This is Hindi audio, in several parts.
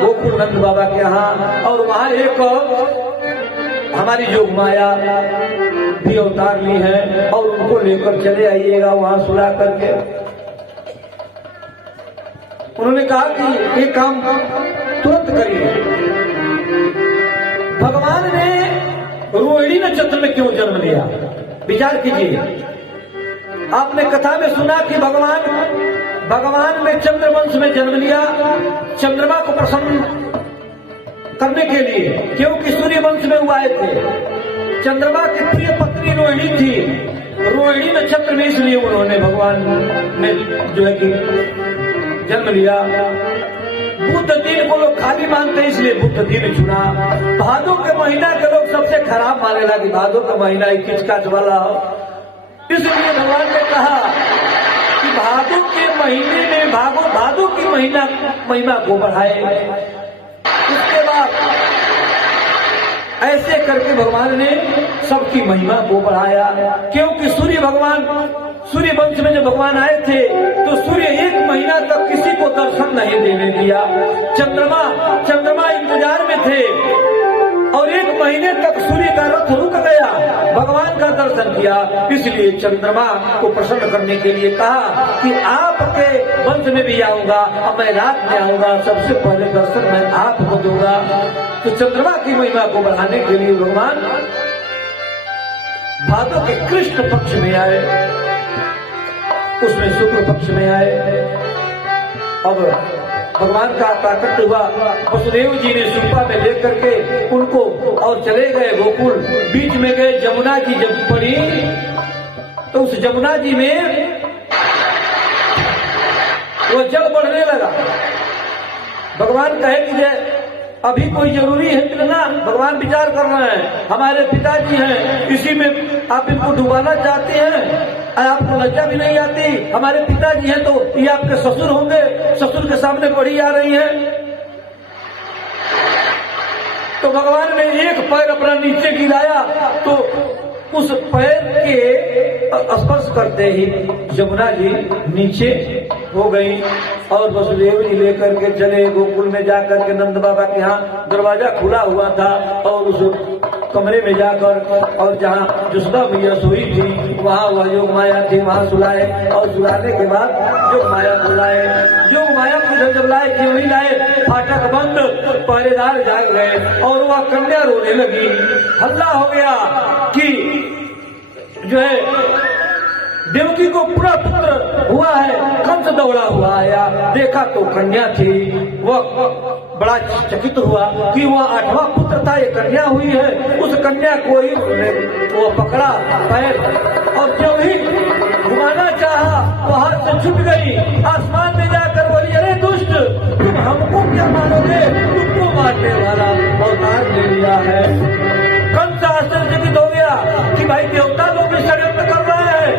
गोकुल नंद बाबा के यहाँ। और वहाँ एक हमारी योग माया भी अवतार ली है और उनको लेकर चले आइएगा वहाँ सुला करके। उन्होंने कहा कि ये काम तुरंत करिए। भगवान ने रोहिणी नक्षत्र में क्यों जन्म लिया, विचार कीजिए। आपने कथा में सुना कि भगवान ने चंद्रवंश में जन्म लिया चंद्रमा को प्रसन्न करने के लिए, क्योंकि सूर्य वंश में वो आए थे। चंद्रमा की प्रिय पत्नी रोहिणी थी। रोहिणी नक्षत्र में इसलिए उन्होंने भगवान ने जो है कि जन्म लिया। बुध दिन को लोग खाली मानते हैं, इसलिए बुध दिन चुना। भादो के महीना के लोग सबसे खराब मानेला कि भादो का महीना ही किचकाच वाला हो, इसलिए भगवान ने कहा कि भादो के महीने में भादो की महिमा को बढ़ाए। उसके बाद ऐसे करके भगवान ने सबकी महिमा को बढ़ाया, क्योंकि सूर्य वंश में जब भगवान आए थे तो सूर्य एक महीना तक किसी को दर्शन नहीं देने दिया। चंद्रमा इंतजार में थे और एक महीने तक सूर्य का रथ रुक गया, भगवान का दर्शन किया। इसलिए चंद्रमा को प्रसन्न करने के लिए कहा कि आपके वंश में भी आऊंगा, अब मैं रात में आऊंगा, सबसे पहले दर्शन मैं आपको दूंगा। तो चंद्रमा की महिमा को बढ़ाने के लिए भगवान भादो के कृष्ण पक्ष में आए, उसमें शुक्ल पक्ष में आए। अब भगवान का प्राकट्य हुआ। वसुदेव जी ने सूपा में लेकर के उनको और चले गए गोकुल। बीच में गए, जमुना जी जब पड़ी तो उस जमुना जी में वो जल बढ़ने लगा। भगवान कहे कि अभी कोई जरूरी है कि ना, भगवान विचार कर रहे हैं, हमारे पिताजी हैं, इसी में आप इनको डुबाना चाहते हैं, आपको लज्जा भी नहीं आती। हमारे पिताजी हैं तो ये आपके ससुर होंगे, ससुर के सामने बढ़ी आ रही हैं। तो भगवान ने एक पैर अपना नीचे गिराया तो उस पैर के स्पर्श करते ही जमुना जी नीचे हो गई। और वसुदेव जी लेकर के चले गोकुल में जाकर के नंद बाबा के यहाँ। दरवाजा खुला हुआ था और उस कमरे में जाकर और जहाँ जसोदा मैया सोई थी वहाँ वह योग माया थी, वहाँ सुलाए। और सुलाने के बाद योग माया को लाए। योग माया को जब लाए क्यों नहीं लाए, फाटक बंद, पहरेदार जाग गए और वह कन्या रोने लगी। हल्ला हो गया कि जो है देवकी को पूरा पुत्र हुआ है। कंस दौड़ा हुआ आया, देखा तो कन्या थी। वह बड़ा चकित हुआ कि वह 8वां पुत्र था, ये कन्या हुई है। उस कन्या को ही वो पकड़ा पैर और जो ही घुमाना चाहा वो हाथ से छूट गई। आसमान में जाकर बोली, अरे दुष्ट, तुम हमको क्या मानोगे, तुमको मारने वाला अवतार ले लिया है। कंस आश्चर्यचकित हो गया कि भाई देवता लोग भी षड्यंत्र कर रहे हैं,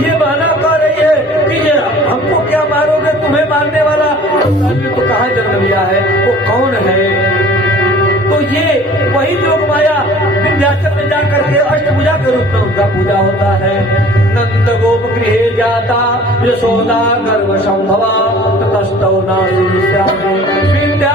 ये बहाना कर रही है कि ये हमको क्या मारोगे, तुम्हें मारने वाला ने तो कहाँ जन्म लिया है, वो कौन है। तो ये वही योग माया विंध्याचल में जाकर के अष्टभुजा के रूप में उनका पूजा होता है। नंद गोप गृहे जाता यशोदा गर्भ संभवा ततस्तौ नासी विद्या